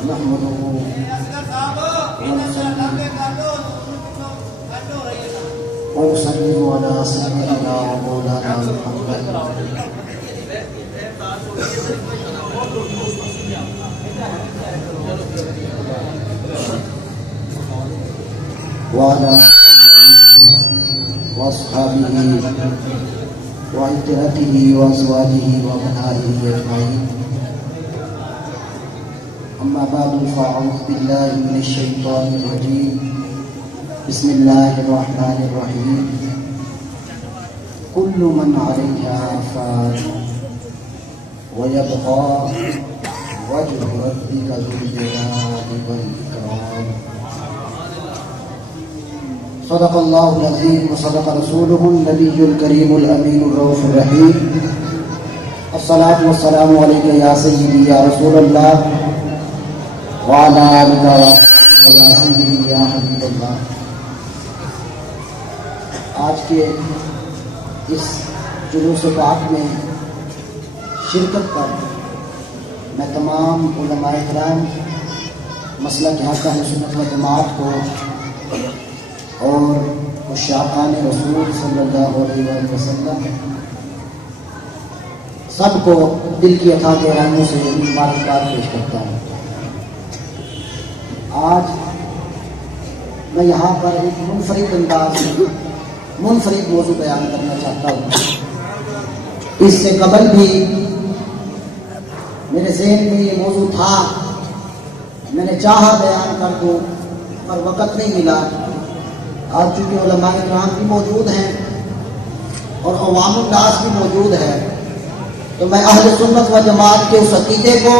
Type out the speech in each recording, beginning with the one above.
نحمده ونسلم على سيدنا ومولانا محمد وعلى وأصحابه وعترته وأزواجه ومن آله أجمعين. أما بعد فأعوذ بالله من الشيطان الرجيم. بسم الله الرحمن الرحيم. كل من عليها فان ويبقى وجه ربك ذو الجلال والإكرام. صدق الله العظيم وصدق رسوله النبي الكريم الأمين الرؤوف الرحيم. الصلاة والسلام عليك يا سيدي يا رسول الله وعلى آلك يا سيدي يا حبيب الله. آج کے اس جلوس پاک میں شرکت پر میں تمام علماء کرام مسلک حق اہل سنت و جماعت کو اور عشاقان رسول صلی اللہ علیہ وسلم سب کو دل کی اتھاہ گہرائیوں سے مبارکباد پیش کرتا ہوں. آج میں یہاں پر ایک منفرد موضوع بیان کرنا چاہتا ہوں. اس سے قبل بھی میرے ذہن میں یہ موضوع تھا، میں نے چاہا بیان کر دوں پر وقت نہیں ملا. آج چونکہ علماء کرام بھی موجود ہیں اور عوام الناس بھی موجود ہے تو میں اہل سنت و جماعت کے اس عقیدے کو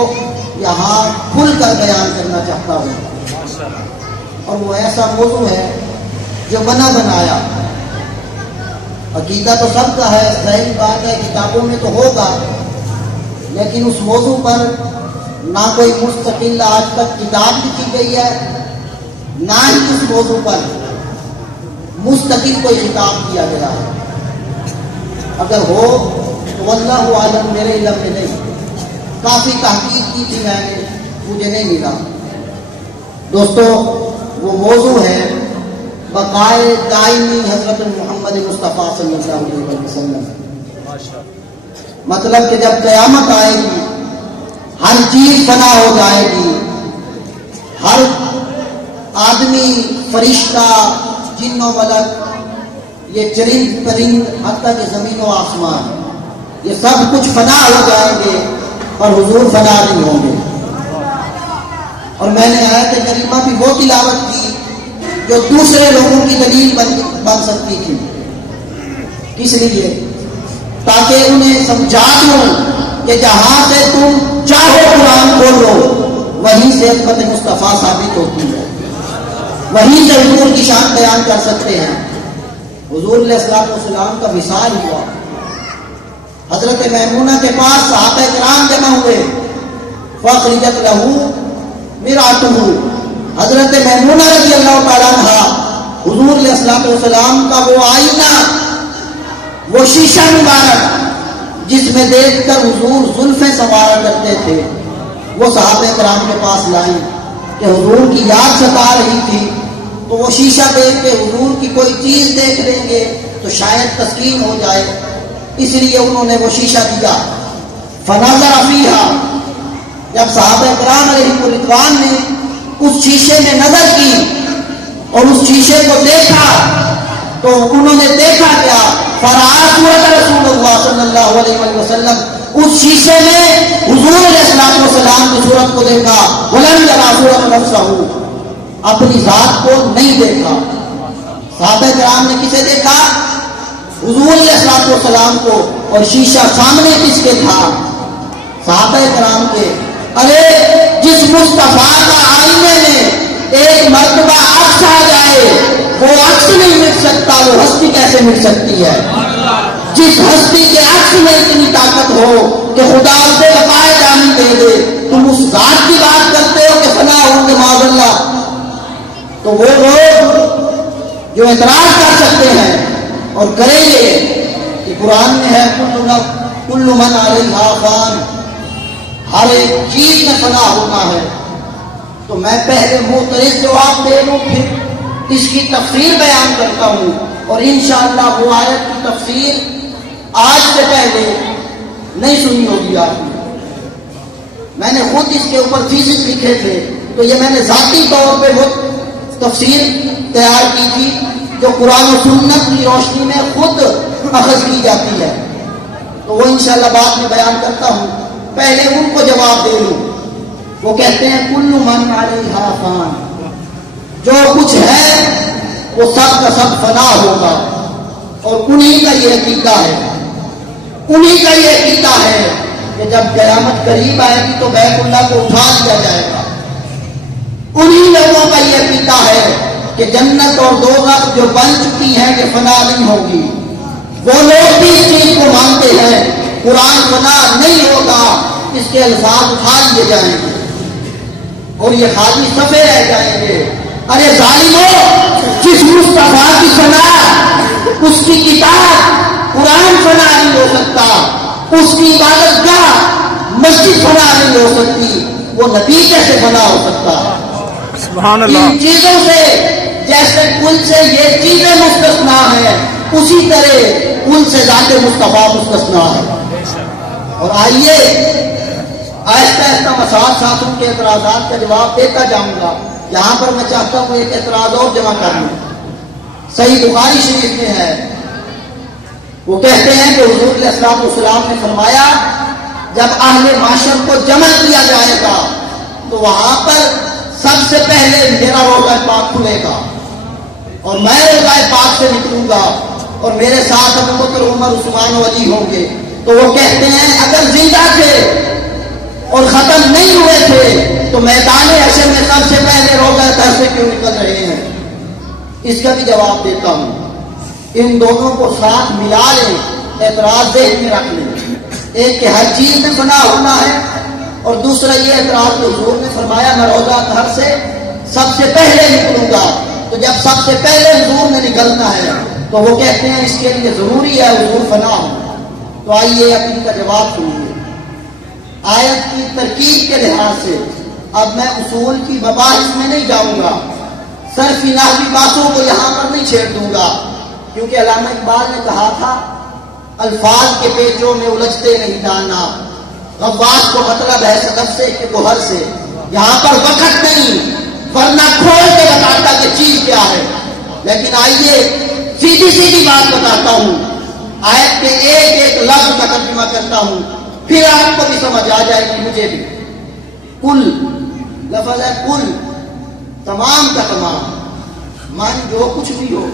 یہاں کھل کر بیان کرنا چاہتا ہوں. اور وہ ایسا موضوع ہے جو بنا بنایا. عقیدہ تو سب کا ہے، ظاہری بات ہے کتابوں میں تو ہوگا، لیکن اس موضوع پر نہ کوئی مستقل آج تک کتاب لکھی گئی ہے، نہ ہی اس موضوع پر مستقل کوئی خطاب کیا گیا ہے. اگر ہو تو واللہ عالم، میرے علم میں نہیں. کافی تحقیق کی تھی میں نے، مجھے نہیں ملا. دوستو وہ موضوع ہے بقائے دائمی حضرت محمد مصطفیٰ صلی اللہ علیہ وسلم. مطلب کہ جب قیامت آئے گی ہر چیز فنا ہو جائے گی، ہر آدمی، فرشتہ، جن و ملک، یہ چرند پرند، حتیٰ کہ زمین و آسمان، یہ سب کچھ فنا ہو جائیں گے اور حضور فنا نہیں ہوں گے. اور میں نے آیت کریمہ بھی وہ تلاوت کی جو دوسرے لوگوں کی دلیل بن سکتی تھی. کس لیے؟ تاکہ انہیں سمجھا دوں کہ جہاں سے تم چاہو قرآن کھولو وہیں سے حضرت مصطفیٰ ثابت ہوتی ہے، وہیں سے حضور کی شان بیان کر سکتے ہیں. حضور علیہ السلام کا وصال ہوا، حضرت میمونہ کے پاس صحابہ کرام جمع ہوئے. فاخرجت لہ مرآتہ، حضرت میمونہ رضی اللہ تعالیٰ عنہ حضور علیہ السلام کا وہ آئینہ، وہ شیشہ مبارک جس میں دیکھ کر حضور زلفیں سنوارا کرتے تھے، وہ صحابہ کرام کے پاس لائیں کہ حضور کی یاد ستا رہی تھی تو وہ شیشہ دیکھ کے حضور کی کوئی چیز دیکھ لیں گے تو شاید تسکین ہو جائے. اس لیے انہوں نے وہ شیشہ دیا. فنظر فیہا، جب صحابہ کرام علیہ رضوان نے اس شیشے میں نظر کی اور اس شیشے کو دیکھا تو انہوں نے دیکھا کیا؟ فرآ صورت رسول اللہ صلی اللہ علیہ وسلم، اس شیشے میں حضور علیہ السلام کی صورت کو دیکھا. ولم یرا صورت نفسہ، اپنی ذات کو نہیں دیکھا. صحابہ کرام نے کسے دیکھا؟ حضور علیہ السلام کو. اور شیشہ سامنے کس کے تھا؟ صحابہ کرام کے. ارے جس مصطفیٰ کا آئینے میں ایک مرتبہ عکس آ جائے وہ عکس نہیں مٹ سکتا، وہ ہستی کیسے مٹ سکتی ہے؟ جس ہستی کے عکس میں اتنی طاقت ہو کہ خدا اسے بقائے دائمی دے دے، تم اس ذات کی بات کرتے ہو کہ فنا ہوں گے معاذ اللہ. تو وہ لوگ جو اعتراض کر سکتے ہیں اور کریں گے کہ قرآن میں ہے کل من علیہا فان، ہر ایک چیز میں فنا ہونا ہے. تو میں پہلے معترض جواب دے لوں، پھر اس کی تفسیر بیان کرتا ہوں، اور انشاءاللہ وہ آیت کی تفسیر آج سے پہلے نہیں سنی ہوگی آپ نے. میں نے خود اس کے اوپر تھیسس لکھے تھے، تو یہ میں نے ذاتی طور پہ وہ تفسیر تیار کی تھی جو قرآن و سنت کی روشنی میں خود اخذ کی جاتی ہے. تو وہ انشاءاللہ بعد میں بیان کرتا ہوں، پہلے ان کو جواب دے لوں. وہ کہتے ہیں کل من علیہا فان، جو کچھ ہے وہ سب کا سب فنا ہوگا، اور انہی کا یہ عقیدہ ہے، انہی کا یہ عقیدہ ہے کہ جب قیامت قریب آئے گی تو بیت اللہ کو اٹھا دیا جائے گا. انہی لوگوں کا یہ عقیدہ ہے کہ جنت اور دوزخ جو بن چکی ہیں کہ فنا نہیں ہوگی. وہ لوگ بھی اس چیز کو مانتے ہیں قرآن فنا نہیں ہوگا، اس کے الفاظ اٹھا لیے جائیں گے اور یہ خالی صفحے رہ جائیں گے. ارے ظالموں، جس مصطفیٰ کی فنا، اس کی کتاب قرآن فنا نہیں ہو سکتا، اس کی عبادت گاہ مسجد فنا نہیں ہو سکتی، وہ نبی کیسے فنا ہو سکتا؟ سبحان اللہ. ان چیزوں سے جیسے کل سے یہ چیزیں مستثنا ہیں، اسی طرح ان سے ذات مصطفیٰ مستثنا ہے. اور آئیے آہستہ آہستہ مسائل ساتھ ان کے اعتراضات کا جواب دیتا جاؤں گا. یہاں پر میں چاہتا ہوں ایک اعتراض اور جمع کر لوں. صحیح بخاری شریف میں ہے، وہ کہتے ہیں کہ حضور علیہ الصلوۃ والسلام نے فرمایا جب اہل معاشر کو جمع کیا جائے گا تو وہاں پر سب سے پہلے میرا روضہ پاک کھلے گا اور میں روضہ پاک سے نکلوں گا اور میرے ساتھ ابو بکر، عمر، عثمان و علی ہوں گے. تو وہ کہتے ہیں اگر زندہ تھے اور ختم نہیں ہوئے تھے تو میدان حشر میں سب سے پہلے روضہ طاہر سے کیوں نکل رہے ہیں؟ اس کا بھی جواب دیتا ہوں. ان دونوں کو ساتھ ملا لیں، اعتراض ذہن میں رکھ لیں. ایک کہ ہر چیز میں فنا ہونا ہے، اور دوسرا یہ اعتراض کہ حضور نے فرمایا میں روضہ طاہر سے سب سے پہلے نکلوں گا. تو جب سب سے پہلے حضور نے نکلنا ہے تو وہ کہتے ہیں اس کے لیے ضروری ہے حضور فنا ہو. تو آئیے اب ان کا جواب سنیے. آیت کی ترکیب کے لحاظ سے اب میں اصول کی مباحث میں نہیں جاؤں گا، صرف نحوی باتوں کو یہاں پر نہیں چھیڑ دوں گا، کیونکہ علامہ اقبال نے کہا تھا الفاظ کے پیچوں میں الجھتے نہیں دانا، غواص کو مطلب ہے صدف سے کہ گوہر سے. یہاں پر وقت نہیں ورنہ کھول کے بتاتا کہ چیز کیا ہے. لیکن آئیے سیدھی سیدھی بات بتاتا ہوں، آیت کے ایک ایک لفظ کا ترجمہ کرتا ہوں، پھر آپ کو بھی سمجھ آ جائے گی، مجھے بھی. کل لفظ ہے کل، تمام کا تمام، من جو کچھ بھی ہو،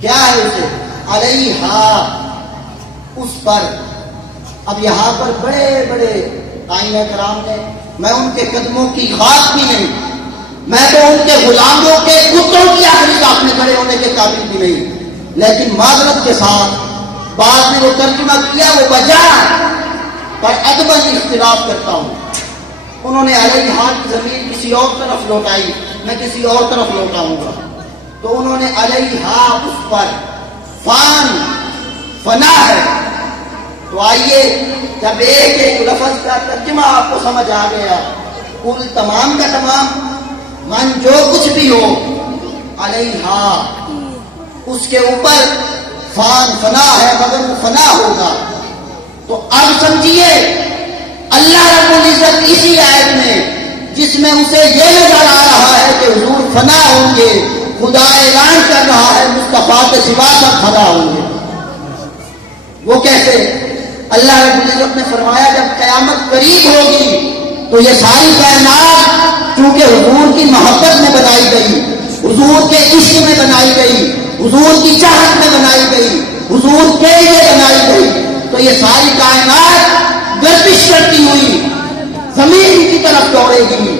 کیا ہے اسے؟ علیہا، اس پر. اب یہاں پر بڑے بڑے آئینہ کرام نے، میں ان کے قدموں کی خاص بھی نہیں، میں تو ان کے غلاموں کے کتوں کی آخری صف میں کھڑے ہونے کے قابل بھی نہیں، لیکن معذرت کے ساتھ بعد میں وہ ترجمہ کیا وہ وجہ پر ادباً اختلاف کرتا ہوں. انہوں نے علیہا کی زمین کسی اور طرف لوٹائی، میں کسی اور طرف لوٹاؤں گا. تو انہوں نے علیہا، اس پر، فان فنا ہے. تو آئیے جب ایک ایک لفظ کا ترجمہ آپ کو سمجھ آ گیا، کل تمام کا تمام، من جو کچھ بھی ہو، علیہا اس کے اوپر، فان فنا ہے مگر وہ فنا ہوگا. تو اب سمجھیے اللہ رب العزت اسی آیت میں جس میں اسے یہ نظر آ رہا ہے کہ حضور فنا ہوں گے، خدا اعلان کر رہا ہے مصطفیٰ کے سوا سب فنا ہوں گے. وہ کیسے؟ اللہ رب العزت نے فرمایا جب قیامت قریب ہوگی تو یہ ساری کائنات چونکہ حضور کی محبت میں بنائی گئی، حضور کے عشق میں بنائی گئی، حضور کی چاہت میں بنائی گئی، حضور کے لیے بنائی گئی، تو یہ ساری کائنات گردش کرتی ہوئی زمین کی طرف دوڑے گی،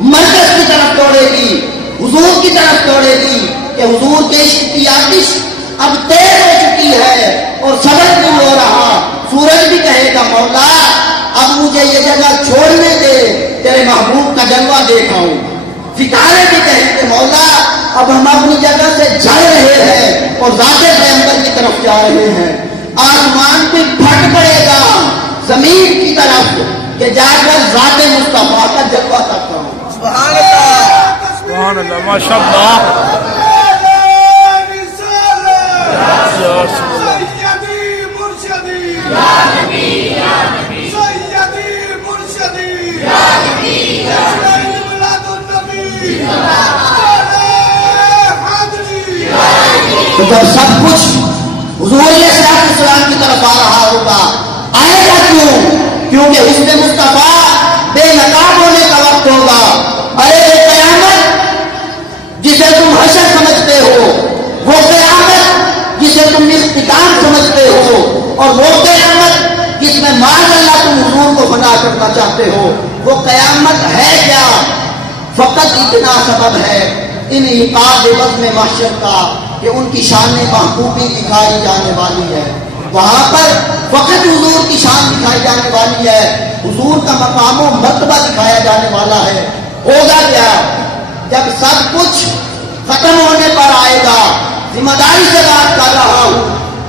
مرکز کی طرف دوڑے گی، حضور کی طرف دوڑے گی کہ حضور کے عشق کی آتش اب تیز ہو چکی ہے اور صبر نہیں ہو رہا. سورج بھی کہے گا مولا اب مجھے یہ جگہ چھوڑنے دے، تیرے محبوب کا جلوہ دیکھاؤں. ستارے بھی کہیں گے مولا اب ہم اپنی جگہ سے جل رہے ہیں اور ذات پیغمبر کی طرف جا رہے ہیں. آسمان بھی پھٹ پڑے گا زمین کی طرف کہ جا کر ذات مصطفیٰ کا جلوہ کرتا ہوں. سبحان اللہ سبحان اللہ ماشاء اللہ سیدی مرشدی یا نبی یا نبی سیدی مرشدی یا نبی یا نبی میلاد النبی حاضری تو جب سب کچھ حضور علیہ السلام کی طرف آ رہا ہوگا، آئے گا کیوں؟ کیونکہ حسن مصطفیٰ بے نقاب ہونے کا وقت ہوگا۔ ارے قیامت جسے تم حشر سمجھتے ہو، وہ قیامت جسے تم اختتام سمجھتے ہو، اور وہ قیامت جس میں معاذ اللہ تم حضور کو فنا کرنا چاہتے ہو، وہ قیامت ہے کیا؟ فقط اتنا سبب ہے انعقاد وزن محشر کا کہ ان کی شان محبوبی دکھائی جانے والی ہے۔ وہاں پر فقط حضور کی شان دکھائی جانے والی ہے، حضور کا مقام و مرتبہ دکھایا جانے والا ہے۔ ہوگا کیا؟ جب سب کچھ ختم ہونے پر آئے گا، ذمہ داری سے بات کر رہا ہوں،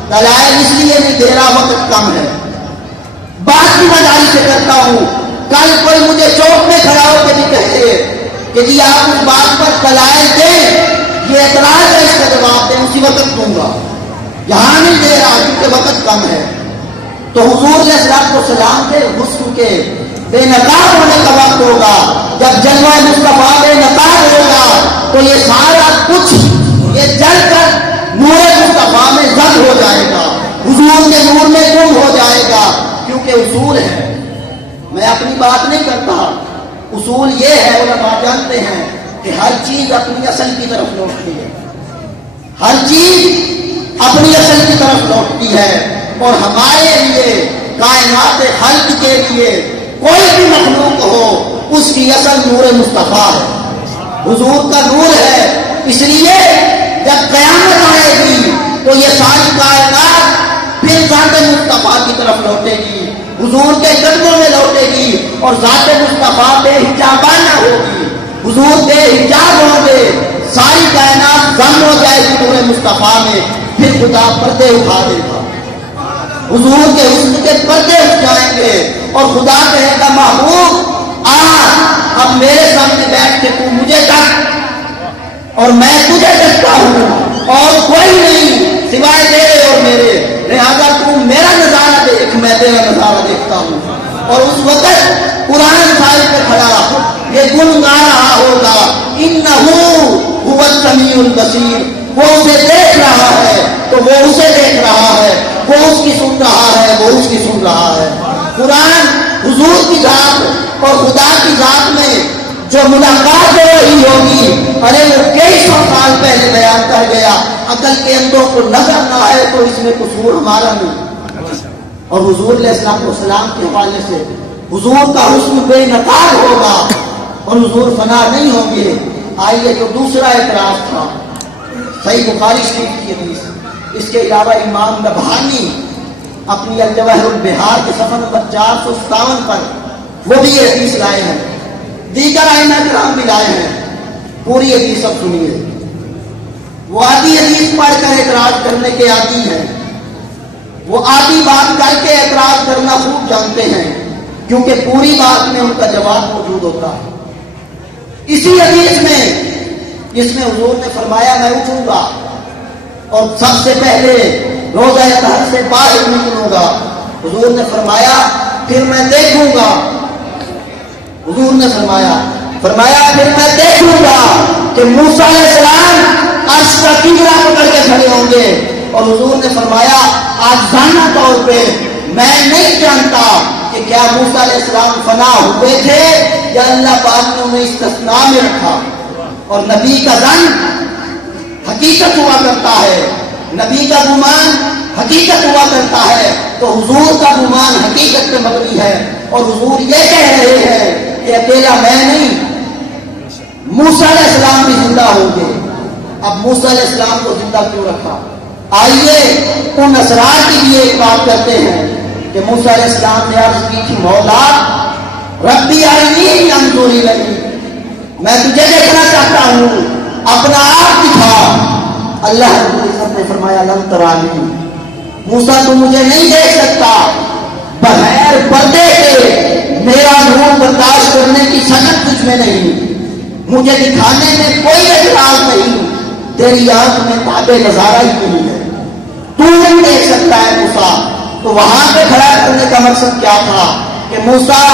دلائل اس لیے نہیں دے رہا، وقت کم ہے، بات ذمہ داری سے کرتا ہوں۔ کل کوئی مجھے چوک میں کھڑا ہو کے بھی کہے کہ جی آپ اس بات پر دلائل دیں، یہ اعتراض ہے، اس کا جواب دیں، اسی وقت دوں گا، یہاں نہیں دے رہا کیونکہ وقت کم ہے۔ تو حضور علیہ السلام کے حسن کے بے نقاب ہونے کا وقت ہوگا، جب جلوہ مصطفیٰ بے نقاب ہوگا تو یہ سارا کچھ یہ جل کر نور مصطفیٰ میں زد ہو جائے گا، حضور کے نور میں گم ہو جائے گا، کیونکہ اصول ہے، میں اپنی بات نہیں کرتا، اصول یہ ہے، علماء جانتے ہیں کہ ہر چیز اپنی اصل کی طرف لوٹتی ہے، ہر چیز اپنی اصل کی طرف لوٹتی ہے، اور ہمارے لیے کائنات خلق کے لیے کوئی بھی مخلوق ہو، اس کی اصل نور مصطفیٰ ہے، حضور کا نور ہے۔ اس لیے جب قیامت آئے گی تو یہ ساری کائنات پھر ذات مصطفیٰ کی طرف لوٹے گی، حضور کے قدموں میں لوٹے گی، اور ذات مصطفیٰ بے حجابانہ ہوگی، حضور بے حجاب ہوں گے، ساری کائنات ضم ہو جائے گی نور مصطفیٰ میں، پھر خدا پردے اٹھا دے گا، حضور کے حسن کے پردے اٹھ جائیں گے، اور خدا کہے گا محبوب آ اب میرے سامنے بیٹھ کے تو مجھے تک اور میں تجھے دیکھتا ہوں، اور کوئی نہیں سوائے تیرے اور میرے، لہذا تو میرا نظارہ دیکھ، میں تیرا نظارہ دیکھتا ہوں۔ اور اس وقت قرآن صاحب پہ کھڑا یہ گنگا رہا ہوگا، انہو هو السمیع البصیر، وہ اسے دیکھ رہا ہے تو وہ اسے دیکھ رہا ہے، وہ اس کی سن رہا ہے، وہ اس کی سن رہا ہے۔ قرآن حضور کی ذات اور خدا کی ذات میں جو ملاقات ہو رہی ہوگی، ارے وہ کئی سو سال پہلے بیان کر گیا، عقل کے اندروں کو نظر نہ آئے تو اس میں قصور ہمارا نہیں۔ اور حضور علیہ السلام کے حوالے سے حضور کا حسن بے نقاب ہوگا اور حضور فنا نہیں ہوں گے۔ آئیے جو دوسرا اعتراض تھا، صحیح بخاری شریف کی حدیث، اس کے علاوہ امام نبہانی اپنی الجواہر البحار کے صفحہ نمبر 457 پر وہ بھی یہ حدیث لائے ہیں، دیگر ائمہ کرام بھی لائے ہیں، پوری حدیث اب سنیے۔ وہ آدھی حدیث پڑھ کر اعتراض کرنے کے عادی ہیں، وہ آدھی بات کر کے اعتراض کرنا خوب جانتے ہیں، کیونکہ پوری بات میں ان کا جواب موجود ہوتا ہے۔ اسی حدیث میں جس میں حضور نے فرمایا میں اٹھوں گا اور سب سے پہلے روزہ طہر سے باہر نکلوں گا، حضور نے فرمایا پھر میں دیکھوں گا، حضور نے فرمایا پھر میں دیکھوں گا کہ موسیٰ علیہ السلام عرش کا کنارہ پکڑ کے کھڑے ہوں گے، اور حضور نے فرمایا آجزانہ طور پہ میں نہیں جانتا کہ کیا موسیٰ علیہ السلام فنا ہوئے تھے یا اللہ پاک نے انہیں استثناء میں رکھا۔ اور نبی کا ظن حقیقت ہوا کرتا ہے، نبی کا گمان حقیقت ہوا کرتا ہے، تو حضور کا گمان حقیقت پہ مبنی ہے، اور حضور یہ کہہ رہے ہیں کہ اکیلا میں نہیں، موسیٰ علیہ السلام بھی زندہ ہوں گے۔ اب موسیٰ علیہ السلام کو زندہ کیوں رکھا؟ آئیے ان اسرار کی بھی ایک بات کرتے ہیں کہ موسیٰ علیہ السلام نے عرض کی تھی مولا ربی ارنی انظر الیک، میں تجھے دیکھنا چاہتا ہوں، اپنا آپ دکھا۔ اللہ رب العزت نے فرمایا لن ترانی، موسیٰ تو مجھے نہیں دیکھ سکتا، بغیر پردے کے میرا نور برداشت کرنے کی سخت تجھ میں نہیں، مجھے دکھانے میں کوئی اعتراض نہیں، تیری آنکھ میں تابع نظارہ ہی نہیں ہے، تو نہیں دیکھ سکتا ہے موسیٰ۔ تو وہاں پہ کھڑا کرنے کا مقصد کیا تھا کہ موسیٰ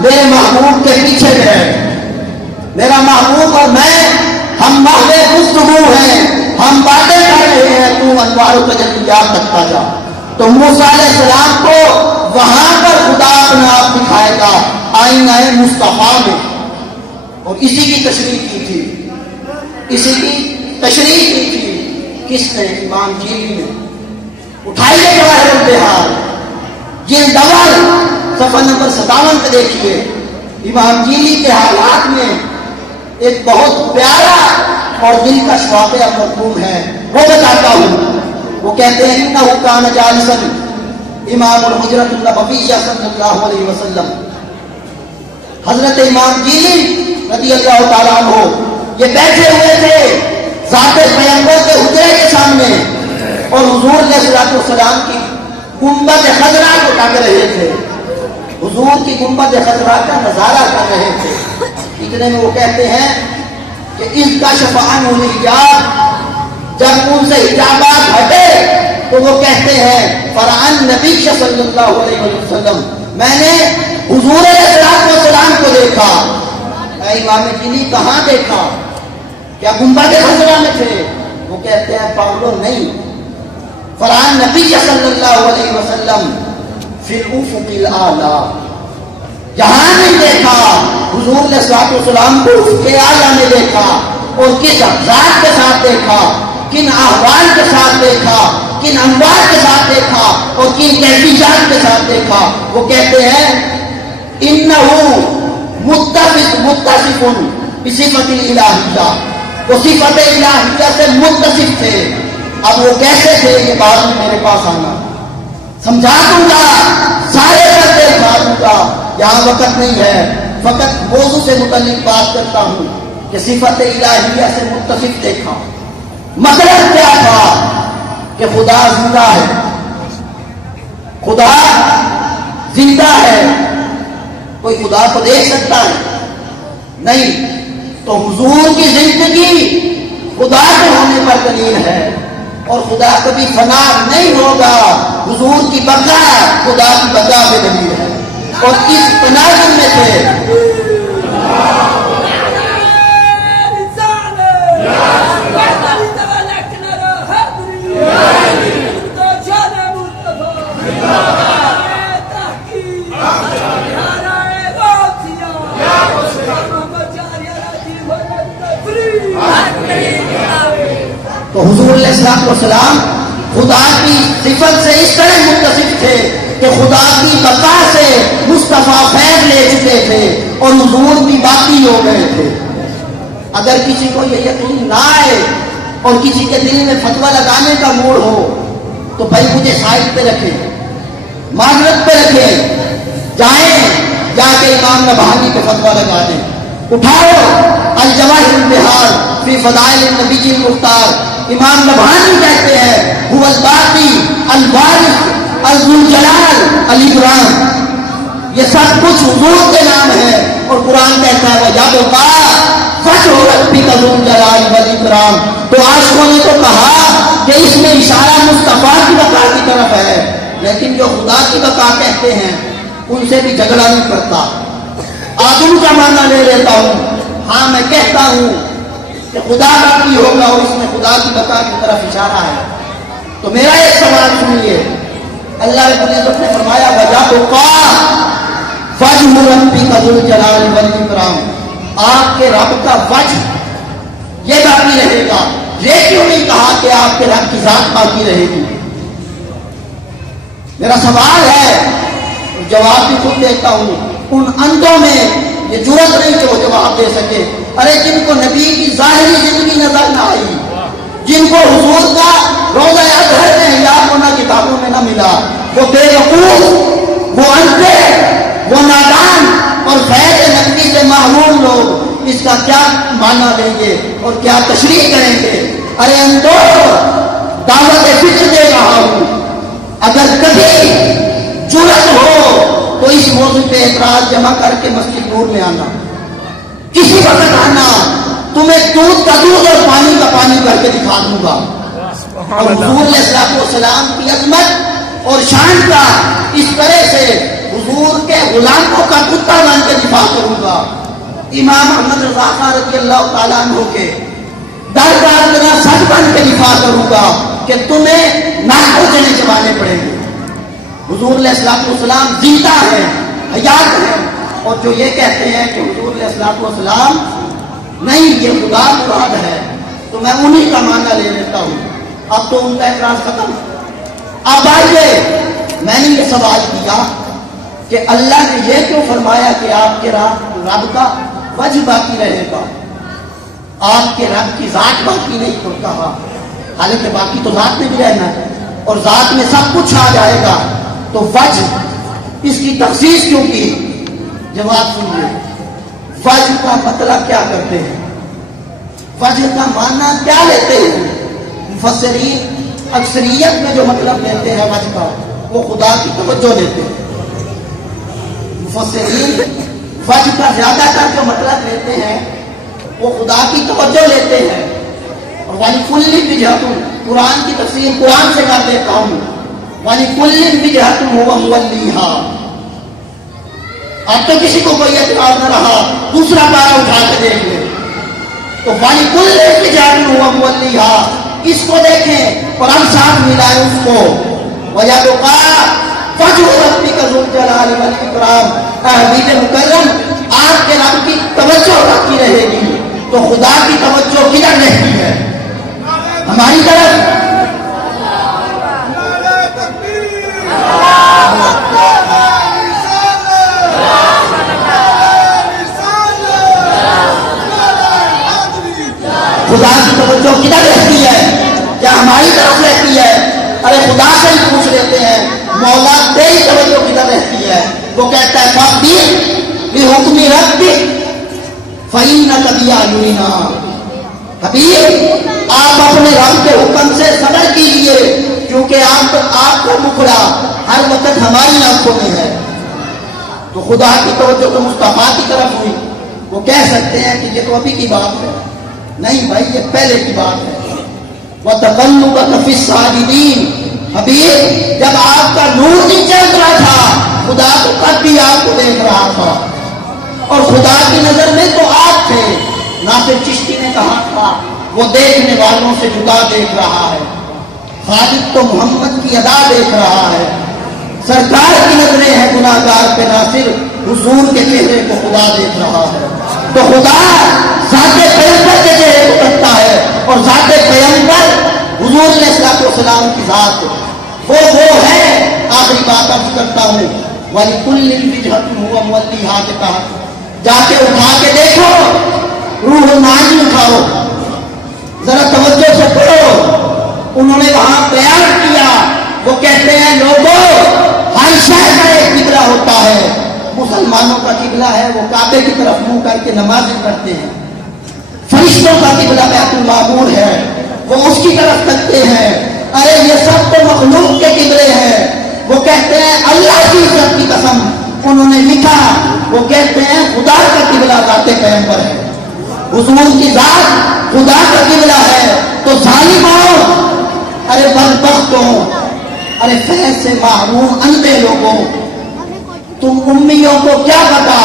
میرے محبوب کے پیچھے بیٹھ، میرا محبوب اور میں ہم محض گفتگو ہیں، ہم باتیں کر رہے ہیں، تو انوار و تجلیات رکھتا جا۔ تو موسیٰ علیہ السلام کو وہاں پر خدا اپنا آپ دکھائے گا آئینہ مصطفیٰ میں، اور اسی کی تشریح کی تھی، اسی کی تشریح کی تھی کس نے؟ امام جیلی نے۔ اٹھائیے جواہر البحار جلد اول صفحہ نمبر 57 پہ دیکھیے، امام جیلی کے حالات میں ایک بہت پیارا اور دلکش واقعہ مرقوم ہے، وہ بتاتا ہوں۔ وہ کہتے ہیں انہ کان جالسا امام الحجرۃ النبویہ صلی اللہ علیہ وسلم، حضرت امام جیلی رضی اللہ تعالیٰ عنہ یہ بیٹھے ہوئے تھے ذات پیغمبر کے حجرے کے سامنے، اور حضور علیہ الصلوۃ والسلام کی گنبد خضرا کو تک رہے تھے، حضور کی گنبد خضرا کا نظارہ کر رہے تھے۔ اتنے میں وہ کہتے ہیں کہ اس کا شفاعن الحجاب، جب ان سے حجابات ہٹے تو وہ کہتے ہیں فرعن نبی صلی اللہ علیہ وسلم، میں نے حضور علیہ السلام کو دیکھا۔ اے امام جیلی کہاں دیکھا؟ کیا گنبد خضرا میں تھے؟ وہ کہتے ہیں پاگلو نہیں، فرعن نبی صلی اللہ علیہ وسلم فی الافق الاعلی، جہاں نہیں دیکھا حضور علیہ السلام کو افق اعلی میں دیکھا، اور کس ذات کے ساتھ دیکھا، کن احوال کے ساتھ دیکھا، کن انوار کے ساتھ دیکھا، اور کن کیفیات کے ساتھ دیکھا۔ وہ کہتے ہیں انہو متصف بصفت الالہیہ، وہ صفت الہیہ سے متصف تھے۔ اب وہ کیسے تھے یہ بات میرے پاس آنا، سمجھا دوں گا، سارے پردے کھا دوں گا، یہاں وقت نہیں ہے، فقط موضوع سے متعلق بات کرتا ہوں کہ صفت الہیہ سے متصف دیکھا۔ مطلب کیا تھا کہ خدا زندہ ہے، خدا زندہ ہے، کوئی خدا کو دیکھ سکتا ہے؟ نہیں۔ تو حضور کی زندگی خدا کے ہونے پر دلیل ہے، اور خدا کبھی فنا نہیں ہوگا، حضور کی بقا خدا کی بقا پہ دلیل ہے، اور اس تناظر میں تھے۔ تو حضور علیہ السلام خدا کی صفت سے اس طرح متصف تھے کہ خدا کی بقا سے مصطفیٰ فیض لے چکے تھے، اور حضور بھی باقی ہو گئے تھے۔ اگر کسی کو یہ یقین نہ آئے اور کسی کے دل میں فتویٰ لگانے کا موڑ ہو تو بھائی مجھے سائڈ پہ رکھیں، معذرت پہ رکھیں، جائیں جا کے امام نبہانی پہ فتویٰ لگا دیں۔ اٹھاؤ الجواہر البحار فی فضائل النبی المختار، امام نبہانی کہتے ہیں هو الباقی الوارث الذوالجلال الاکرام، یہ سب کچھ حضور کے نام ہے، اور قرآن کہتا ہے وَيَبْقَى وَجْهُ رَبِّكَ ذُو الجلال والاکرام۔ تو عاشقوں نے تو کہا کہ اس میں اشارہ مصطفیٰ کی بقا کی طرف ہے، لیکن جو خدا کی بقا کہتے ہیں ان سے بھی جھگڑا نہیں کرتا۔ آدم کا معنی لے لیتا ہوں، ہاں میں کہتا ہوں کہ خدا باقی ہوگا، اور اس میں خدا کی بقا کی طرف اشارہ ہے۔ تو میرا ایک سوال سنیے، اللہ رب العزت نے فرمایا وَيَبْقَى وَجْهُ رَبِّكَ ذُو الجلال والاکرام، آپ کے رب کا وجہ یہ باقی رہے گا۔ یہ کیوں نہیں کہا کہ آپ کے رب کی ذات باقی رہے گی؟ میرا سوال ہے، جواب بھی خود دیتا ہوں، ان اندھوں میں یہ جرأت نہیں کہ وہ جواب دے سکے۔ ارے جن کو نبی کی ظاہری زندگی نظر نہ آئی، جن کو حضور کا روضہ اطہر میں حجاب ہونا کتابوں میں نہ ملا، وہ بے وقوف، وہ اندھے، وہ نادان اور فیض نبی سے محروم لوگ اس کا کیا معنی لیں گے اور کیا تشریح کریں گے؟ ارے اندھو، دعوت فکر دے رہا ہوں، اگر کبھی جرأت ہو تو اس موضوع پہ اعتراض جمع کر کے مسجد نور میں آنا۔ کسی وقت آنا، تمہیں دودھ کا دودھ اور پانی کا پانی کر کے دکھا دوں گا. اور حضور علیہ الصلوۃ والسلام کی عظمت اور شان کا اس طرح سے حضور کے غلاموں کا کتا بن کے دفاع کروں گا. امام احمد رضا خان رضی اللہ تعالیٰ عنہ کے دربار میں سچ بن کے دفاع کروں گا کہ تمہیں ناکو دینے چبانے پڑیں گے. حضور علیہ الصلوۃ والسلام زندہ ہے، حیات ہے، اور جو یہ کہتے ہیں کہ حضور علیہ الصلوۃ والسلام نہیں یہ خدا مراد ہے، تو میں انہی کا معنی لے لیتا ہوں. اب تو ان کا اعتراض ختم. اب آئیے، میں نے یہ سوال کیا کہ اللہ نے یہ کیوں فرمایا کہ آپ کے رب کا وجہ باقی رہے گا، آپ کے رب کی ذات باقی نہیں تو کہا. حالانکہ باقی تو ذات میں بھی رہنا ہے اور ذات میں سب کچھ آ جائے گا، تو وجہ اس کی تخصیص کیوں کی؟ جواب سنیے. وجہ کا مطلب کیا کرتے ہیں، وجہ کا معنی کیا لیتے ہیں؟ مفسرین اکثریت میں جو مطلب لیتے ہیں وجہ کا، وہ خدا کی توجہ لیتے ہیں. مفسرین وجہ کا زیادہ تر جو مطلب لیتے ہیں وہ خدا کی توجہ لیتے ہیں. اور وَلِكُلٍّ وِجْهَةٌ، قرآن کی تفسیر قرآن سے کر دیتا ہوں. وَلِكُلٍّ وِجْهَةٌ هُوَ مُوَلِّيهَا. اب تو کسی کو کوئی اعتراض نہ رہا، دوسرا پارہ اٹھا کے دیکھ لیں تو وَلِكُلٍّ وِجْهَةٌ هُوَ مُوَلِّيهَا، اس کو دیکھیں اور ہم ساتھ ملائیں اس کو. وَيَبْقَىٰ وَجْهُ رَبِّكَ ذُو الْجَلَالِ وَالْإِكْرَامِ. حبیب مکرم، آپ کے رب کی توجہ باقی رہے گی، تو خدا کی توجہ کدھر رہتی ہے؟ ہماری طرف. خدا کی توجہ کدھر رہتی ہے؟ کیا ہماری طرف رہتی ہے؟ ارے خدا سے ہی پوچھ لیتے ہیں، مولا تیری توجہ کدھر رہتی ہے؟ وہ کہتا ہے فَقْدِرْ بِحُکْمِ رَبِّكَ فَإِنَّكَ بِأَعْيُنِنَا. حبیب، آپ اپنے رب کے حکم سے صبر کیجئے، کیونکہ آپ کا مکھڑا ہر وقت ہماری آنکھوں میں ہے. تو خدا کی توجہ تو مصطفیٰ کی طرف ہوئی. وہ کہہ سکتے ہیں کہ یہ تو ابھی کی بات ہے. نہیں بھائی، یہ پہلے کی بات ہے. وَتَقَلُّبَكَ فِي السَّاجِدِينَ. حبیب، جب آپ کا نور نیچے اترا تھا، خدا تو تب بھی آپ کو دیکھ رہا تھا، اور خدا کی نظر میں تو آپ تھے. ناصر چشتی نے کہا تھا وہ دیکھنے والوں سے جدا دیکھ رہا ہے، خالق تو محمد کی ادا دیکھ رہا ہے. سرکار کی نظریں ہیں گناہگار پہ، ناصر حضور کے چہرے کو خدا دیکھ رہا ہے. تو خدا ذات پیغمبر کے چہرے کو تکتا ہے، اور ذات پیغمبر حضور علیہ الصلوۃ والسلام کی ذات وہ ہے. آخری بات عرض کرتا ہوں، وَلِكُلٍّ وِجْهَةٌ هُوَ مُوَلِّيهَا کے تحت جا کے اٹھا کے دیکھو، روح المعانی اٹھاؤ، ذرا توجہ سے پڑھو. انہوں نے وہاں بیان کیا، وہ کہتے ہیں لوگوں، ہر شہر کا ایک قبلہ ہوتا ہے. مسلمانوں کا قبلہ ہے وہ کعبے کی طرف منہ کر کے نمازیں پڑھتے ہیں. فرشتوں کا قبلہ بیت المعمور ہے، وہ اس کی طرف تکتے ہیں. ارے یہ سب تو مخلوق کے قبلے ہیں. وہ کہتے ہیں اللہ کی عزت کی قسم، انہوں نے لکھا، وہ کہتے ہیں خدا کا قبلہ ذات پیغمبر ہے، حضور کی ذات خدا کا قبلہ ہے. تو ظالموں، ارے بدبختوں، ارے فیض سے محروم اندھے لوگوں، تم امیوں کو کیا پتا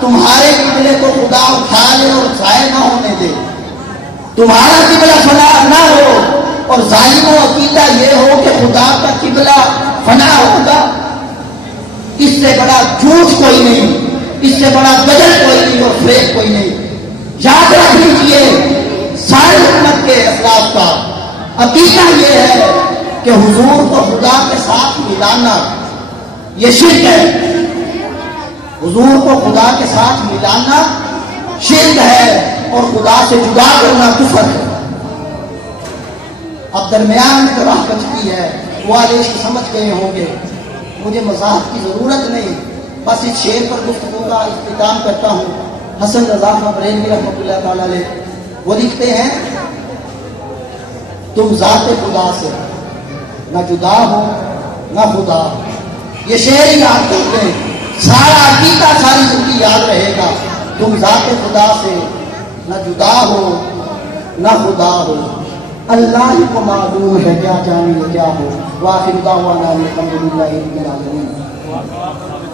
تمہارے قبلے کو خدا اٹھا لے اور ضائع نہ ہونے دے، تمہارا قبلہ فنا نہ ہو. اور ظالموں عقیدہ یہ ہو کہ خدا کا قبلہ فنا ہوگا. اس سے بڑا جھوٹ کوئی نہیں، اس سے بڑا غدر کوئی نہیں اور فریب کوئی نہیں. یاد رکھ لیجیے، ساری امت کے اسلاف کا عقیدہ یہ ہے کہ حضور کو خدا کے ساتھ ملانا یہ شرک ہے. حضور کو خدا کے ساتھ ملانا شرک ہے اور خدا سے جدا کرنا کفر ہے. اب درمیان میں تو راہ بچتی ہے، وہ آدیش کی سمجھ گئے ہوں گے، مجھے مزاحت کی ضرورت نہیں، بس اس شعر پر گفتگو کا اختتام کرتا ہوں. حسن رضا خان بریلوی رحمۃ اللہ تعالیٰ علیہ وہ لکھتے ہیں، تم ذات خدا سے نہ جدا ہو نہ خدا. یہ شعر یاد کر لیں، سارا عقیدہ ساری زندگی یاد رہے گا. تم ذات خدا سے نہ جدا ہو نہ خدا ہو، اللہ ہی کو معلوم ہے کیا جانے کیا ہو۔ وآخر دعوانا الحمدللہ رب العالمین۔